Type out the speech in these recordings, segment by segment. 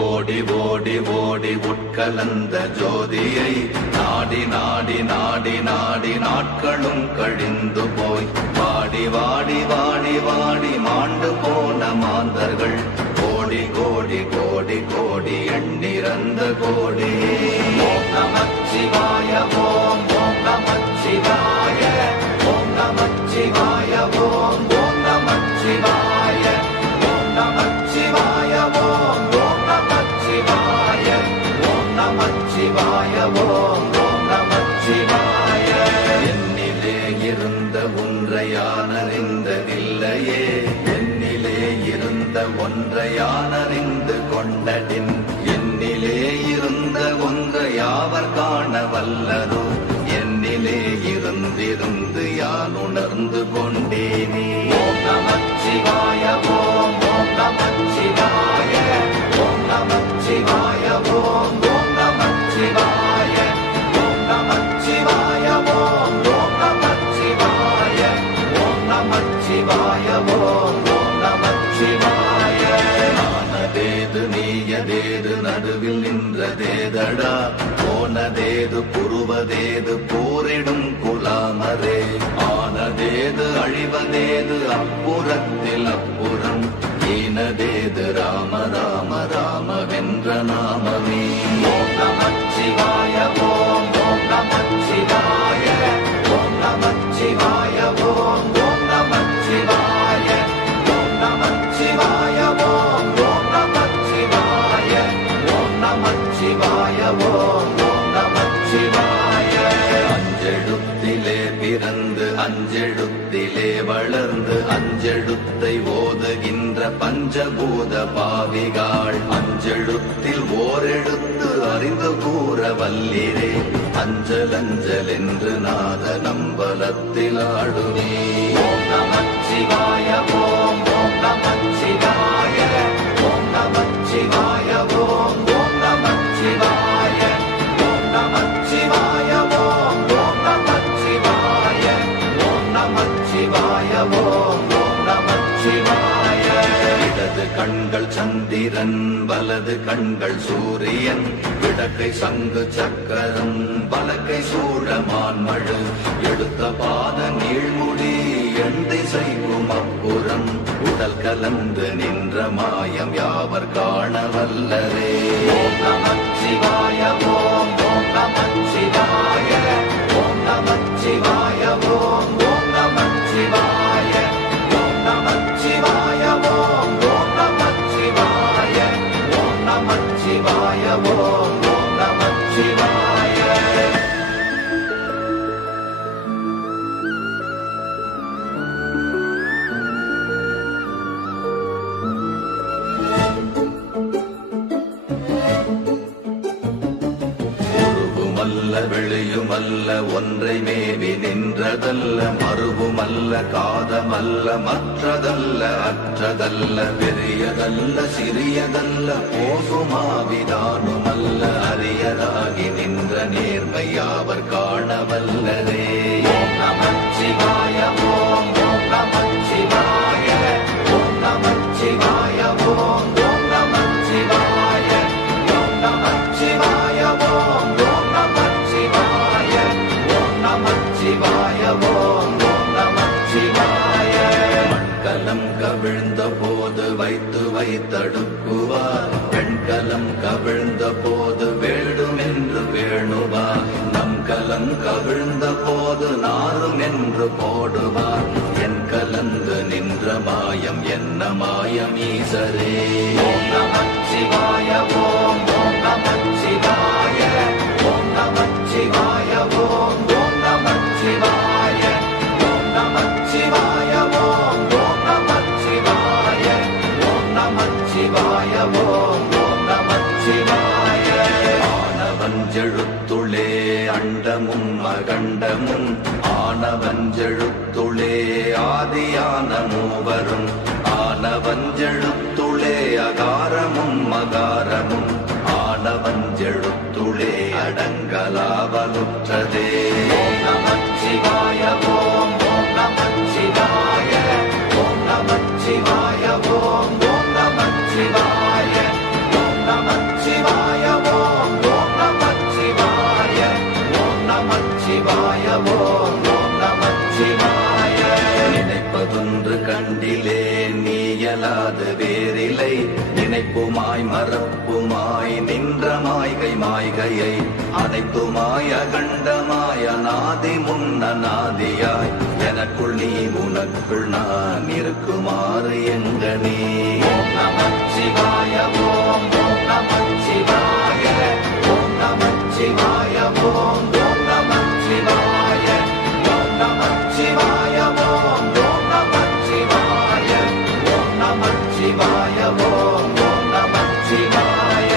ஓடி ஓடி ஓடி உட்கலந்த ஜோதியை நாடி நாடி நாடி நாடி நாட்களும் கழிந்து போய் வாடி வாடி வாடி வாடி மாண்டு போன மாந்தர்கள் கோடி கோடி கோடி கோடி எண்ணிறந்த கோடி. ஓம் நமச்சிவாய ஓம் ஓம் நமச்சிவாய ஓம் நமச்சிவாய ஓம் ஓம் நமச்சிவாய ஓம் நமச்சிவாய ஓம் ஓம் நமச்சிவாய ஓம் நமச்சிவாய ஓம் ஓம் நமச்சிவாய. என்னிலே இருந்த ஒன்றை யான் அறிந்ததில்லையே, என்னிலே இருந்த ஒன்றை யான் அறிந்து கொண்டடின், என்னிலே இருந்த ஒன்றை யாவர் காண வல்லரோ, என்னிலே இருந்திருந்து யான் உணர்ந்து கொண்டேனே. ஓம் நமச்சிவாய ஓம் ஓம் நமச்சிவாய ஓம் நமச்சிவாய ஓம் ஓம் நமச்சிவாய ஓம் நமச்சிவாய ஓம் ஓம் நமச்சிவாய ஓம் நமச்சிவாய ஓம் ஓம் நமச்சிவாய. ஆனதேது நீயதேது நடுவில் நின்றதேதடா, போனதேது புருவதேது போரிடும் குலாமரே, ஆனதேது அழிவதேது அப்புறத்தில் அப்புறம், ஈனதேது ராம ராம ராம வென்ற நாமமே. ஓம் நமச்சிவாய ஓம் ஓம் நமச்சிவாய ஓம் நமச்சிவாய ஓம் ஓம் நமச்சிவாய ஓம் நமச்சிவாய ஓம் ஓம் நமச்சிவாய ஓம் நமச்சிவாய ஓம் ஓம் நமச்சிவாய. அஞ்செழுத்திலே பிறந்து அஞ்செழுத்திலே வளர்ந்து அஞ்செழுத்தை ஓதுகின்ற பஞ்சபூத பாவிகாள், அஞ்செழுத்தில் ஓரெழுத்து அறிந்து கூற வல்லிரே, அஞ்சல் அஞ்சல் என்று நாத நம்பலத்தில் ஆடுவே. ஓம் நமச்சிவாய ஓம் ஓம் நமச்சிவாய ஓம் நமச்சிவாய ஓம் ஓம் நமச்சிவாய ஓம் நமச்சிவாய ஓம் ஓம் நமச்சிவாய ஓம் நமச்சிவாய ஓம் ஓம் நமச்சிவாய. இடது கண்கள் சந்திரன் வலது கண்கள் சூரியன், விடக்கை சங்கு சக்கரம் வலக்கை சூழமான் மழு, எடுத்த பாத நீழ்முடி எண் திசைக்கும் அப்புறம், உடல் கலந்து நின்ற மாயம் யாவர் காண வல்லரே. ஓம் நமச்சிவாய ஓம் ஓம் நமச்சிவாய ஓம் நமச்சிவாய ஓம் ஓம் நமச்சிவாய ஓம் நமச்சிவாய ஓம் ஓம் நமச்சிவாய ஓம் நமச்சிவாய ஓம் ஓம் நமச்சிவாய. உருவுமல்ல வெளியுமல்ல ஒன்றை மேவி நின்றதல்ல, மறுவுமல்ல காதமல்ல மற்றதல்ல அற்றதல்ல, பெரியதல்ல சிறியதல்ல போகுமாவிதானுமல்ல, அரியதாகி நின்ற நேர்மை யாவர் காண வல்லரே. ஓம் நமச்சிவாய ஓம் ஓம் நமச்சிவாய ஓம் நமச்சிவாய ஓம் ஓம் நமச்சிவாய ஓம் நமச்சிவாய ஓம் ஓம் நமச்சிவாய ஓம் நமச்சிவாய ஓம் ஓம் நமச்சிவாய. மண்கலம் கவிழ்ந்த போது வைத்து வைத்தடுக்குவார், பெண்கலம் கவிழ்ந்த போது வேண்டும் என்று வேணுவார், நம் கலம் கவிழ்ந்த போது நாரும் என்று போடுவார், என் கலந்து நின்ற மாயம் என்ன மாயம் ஈசரே. ஓம் நமச்சிவாய ஓம் ஓம் நமச்சிவாய ஓம் நமச்சிவாய ஓம் ஓம் நமச்சிவாய ஓம் நமச்சிவாய ஓம் ஓம் நமச்சிவாய ஓம் நமச்சிவாய ஓம் ஓம் நமச்சிவாய. ஆனவஞ்செழுத்துளே அண்டமும் அகண்டமும், ஆனவஞ்செழுத்துளே ஆதியான மூவரும், ஆனவஞ்செழுத்துளே அகாரமும் மகாரமும், ஆனவஞ்செழுத்துளே அடங்கலாவலுற்றதே. ஓம் நமச்சிவாய ஓம் ஓம் நமச்சிவாய ஓம் நமச்சிவாய ஓம் ஓம் நமச்சிவாய ஓம் சிவாய ஓம் ஓம் நமச்சிவாய. நினைப்பதொன்று கண்டிலே நீயலாது வேறில்லை, நினைப்புமாய் மறப்புமாய் நின்ற மாய்கை மாய்கையை அனைத்துமாய் அகண்டமாய் அநாதி முன்னநாதியாய் எனக்குள் நீ உனக்குள் நான் இருக்குமாறு எங்க நீ. ஓம் நமச்சிவாய ஓம் ஓம் நமச்சிவாய ஓம் நமச்சிவாய ஓம் ஓம் நமச்சிவாய ஓம் நமச்சிவாய ஓம் ஓம் நமச்சிவாய ஓம் நமச்சிவாய ஓம் ஓம் நமச்சிவாய.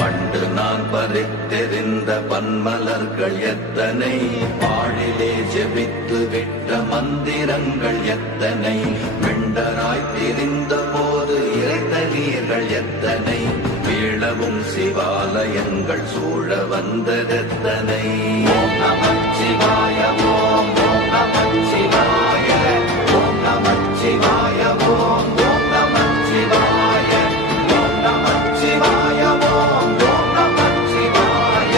பண்டு நான் பறித்தெறிந்த பன்மலர்கள் எத்தனை, பாழிலே ஜெபித்து விட்ட மந்திரங்கள் எத்தனை, வெண்டராய் திரிந்த போது இறைத்த நீர்கள் எத்தனை, வீழவும் சிவாலயங்கள் சூழ வந்ததெத்தனை. ஓம் நமச்சிவாய ஓம் ஓம் நமச்சிவாய ஓம் நமச்சிவாய ஓம் ஓம் நமச்சிவாய ஓம் நமச்சிவாய ஓம் ஓம் நமச்சிவாய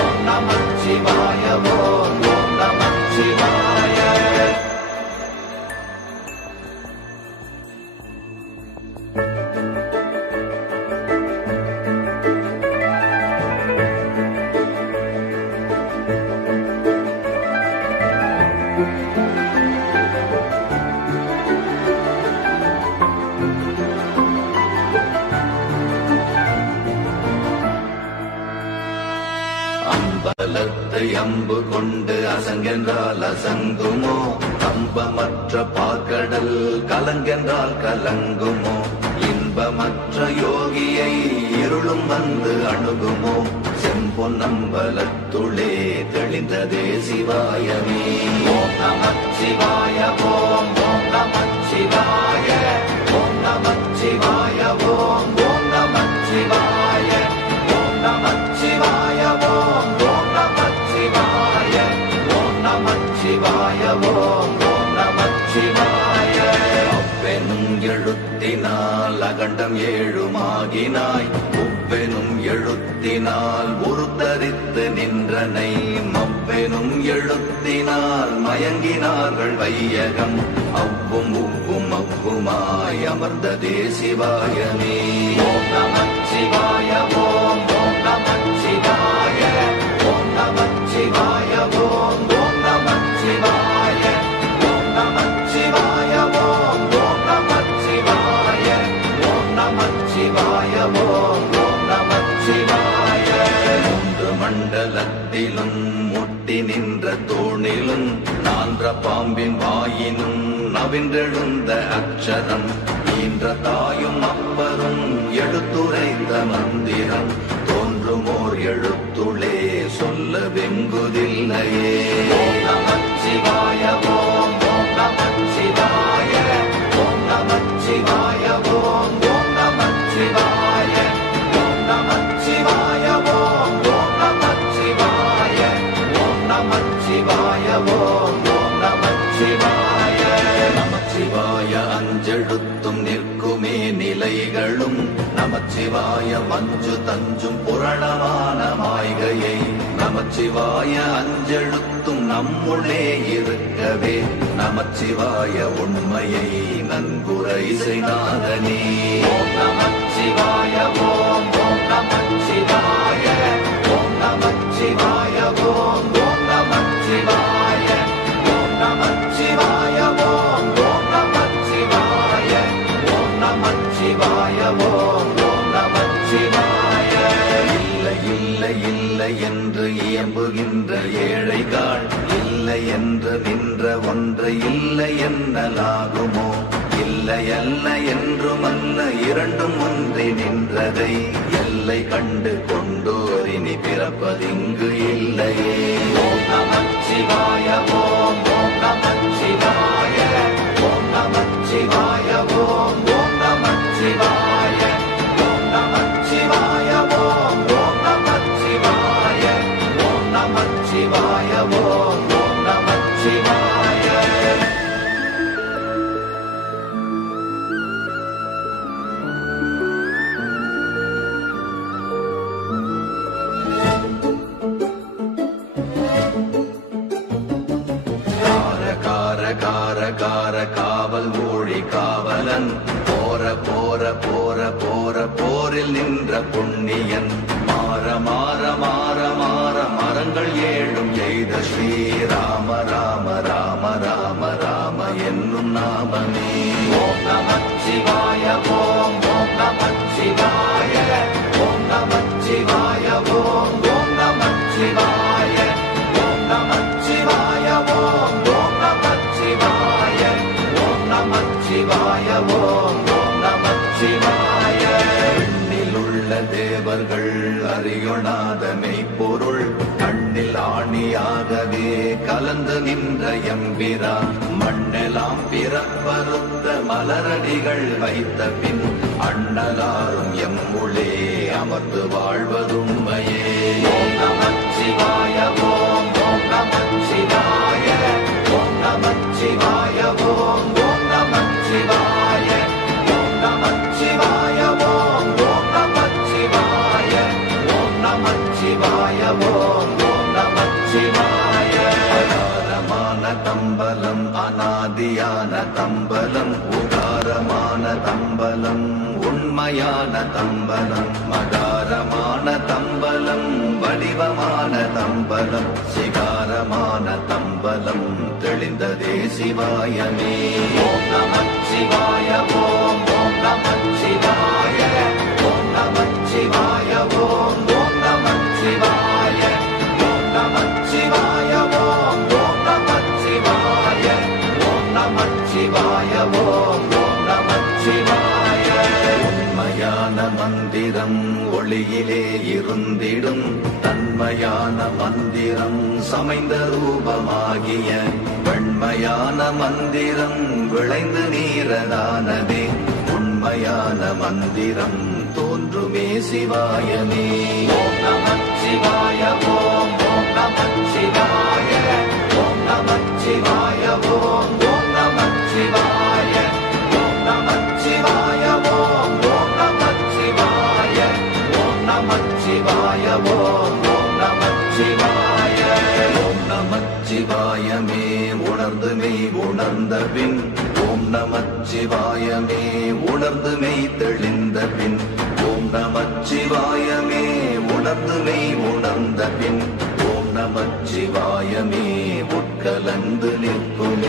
ஓம் நமச்சிவாய ஓம் ஓம் நமச்சிவாய. அம்பலத்தை அம்பு கொண்டு அசங்கென்றால் அசங்குமோ, கம்பமற்ற பாக்கடல் கலங்கென்றால் கலங்குமோ, இன்பமற்ற யோகியை இருளும் வந்து அணுகுமோ, செம்பொன்னம்பலத்துளே தெளிந்ததே சிவாயமே. ஓம் நமச்சிவாய ஓம் ஓம் நமச்சிவாய ஓம் நமச்சிவாய ஓம் ஓம் நமச்சிவாய ஓம் நமச்சிவாய ஓம் ஓம் நமச்சிவாய ஓம் நமச்சிவாய ஓம் ஓம் நமச்சிவாய. அவ்வெனும் எழுத்தினால் அகண்டம் ஏழுமாகினாய், உவ்வெனும் எழுத்தினால் உருத்தரித்து நின்றனை, மவ்வெனும் எழுத்தினால் மயங்கினார்கள் வையகம், அவ்வும் உவ்வும் அவ்வுமாய் அமர்ந்ததே சிவாயமே. ஓம் நமச்சிவாய ஓம் ஓம் நமச்சிவாய ஓம் நமச்சிவாய ஓம் ஓம் நமச்சிவாய ஓம் நமச்சிவாய ஓம் ஓம் நமச்சிவாய ஓம் நமச்சிவாய ஓம் ஓம் நமச்சிவாய. மூன்று மண்டலத்திலும் முட்டி நின்ற தூணிலும் நான்ற பாம்பின் வாயினும் நவின்றெழுந்த அக்ஷரம், ஈன்ற தாயும் அப்பரும் எடுத்துரைத்த மந்திரம், தோன்றுமோர் எழுத்துளே சொல்ல வெங்குதில்லையே. ஓம் நமச்சிவாய ஓம் ஓம் நமச்சிவாய ஓம் நமச்சிவாய ஓம் ஓம் நமச்சிவாய ஓம் நமச்சிவாய ஓம் ஓம் நமச்சிவாய ஓம் நமச்சிவாய ஓம் ஓம் நமச்சிவாய. நமச்சிவாய அஞ்செழுத்தும் நிற்குமே நிலைகளும், நமச்சிவாய மஞ்சு தஞ்சும் புரணமான மாய்கையை, நமச்சிவாய அஞ்செழுத்தும் நம்முள்ளே இருக்கவே, நமச்சிவாய உண்மையை நன்குரை செய்தாதனே. ஓம் நமச்சிவாய ஓம் ஓம் நமச்சிவாய ஓம் நமச்சிவாய ஓம் ஓம் நமச்சிவாய ஓம் நமச்சிவாய ஓம் ஓம் நமச்சிவாய ஓம் நமச்சிவாய ஓம் ஓம் நமச்சிவாய. இல்லை இல்லை இல்லை என்று இயம்புகின்ற ஏழைகள், இல்லை என்று நின்ற ஒன்று இல்லை என்னலாகுமோ, இல்லை அல்ல என்றுமல்ல இரண்டும் ஒன்றி நின்றதை, எல்லை கண்டு கொண்டோர் இனி பிறப்பதிங்கு இல்லையே. ஓம் நமச்சிவாய ஓம் ஓம் நமச்சிவாய ஓம் நமச்சிவாய ஓம் ஓம் நமச்சிவாய ஓம் நமச்சிவாய ஓம் ஓம் நமச்சிவாய ஓம் நமச்சிவாய ஓம் ஓம் நமச்சிவாய. கார கார கார காவல் ஊழி காவலன் போர போர போர போர போரில் நின்ற புண்ணியன் மாற மாற மாற மாற மரங்கள் ஏழும் எய்த ஸ்ரீராம ராம ராம ராம ராம என்னும் நாமமே. ஓம் நமச்சிவாய ஓம் ஓம் நமச்சிவாய ஓம் நமச்சிவாய ஓம் ஓம் நமச்சிவாய ஓம் நமச்சிவாய ஓம் ஓம் நமச்சிவாய ஓம் நமச்சிவாய ஓம் ஓம் நமச்சிவாய. எண்ணிலுள்ள தேவர்கள் அறியொணாத மெய்ப்பொருள் கண்ணில் ஆணியாகவே கலந்து நின்ற எம்பிரா மண்ணெல்லாம் பிறப்பறுத்த மலரடிகள் வைத்த பின் அண்ணலாரும் எம்முளே அமர்ந்து வாழ்வதுண்மையே. ஓம் நமச்சிவாய ஓம் ஓம் நமச்சிவாய ஓம் நமச்சிவாய ஓம் ஓம் நமச்சிவாய ஓம் நமச்சிவாய ஓம் ஓம் நமச்சிவாய ஓம் நமச்சிவாய ஓம் ஓம் நமச்சிவாய. அகாரமான தம்பலம் அநாதியான தம்பலம் உகாரமான தம்பலம் உண்மையான தம்பலம் மகாரமான தம்பலம் வடிவமான தம்பலம் சிகாரமான தம்பலம் தெளிந்ததே சிவாயமே. ஓம் நமச்சிவாய ஓம் ஓம் நமச்சிவாய ஓம் நமச்சிவாய ஓம் ஓம் நமச்சிவாய ஓம் நமச்சிவாய ஓம் ஓம் நமச்சிவாய ஓம் நமச்சிவாய ஓம் ஓம் நமச்சிவாய. உண்மையான மந்திரம் ஒளியிலே இருந்திடும் தன்மையான மந்திரம் சமைந்த ரூபமாகிய வெண்மையான மந்திரம் விளைந்து நீரதானதே உண்மையான மந்திரம் தோன்றுமே சிவாயமே. ஓம் நமச்சிவாய ஓம் ஓம் நமச்சிவாய ஓம் நமச்சிவாய ஓம் ஓம் நமச்சிவாய ஓம் நமச்சிவாய ஓம் ஓம் நமச்சிவாய ஓம் நமச்சிவாய ஓம் ஓம் நமச்சிவாய. ஓம் நமச்சிவாயமே உணர்ந்து மெய் உணர்ந்த பின் ஓம் நமச்சிவாயமே உணர்ந்து மெய் தெளிந்த பின் ஓம் நமச்சிவாயமே உணர்ந்து மெய் உணர்ந்த பின் ஓம் நமச்சிவாயமே உட்கலந்து நிற்குமே.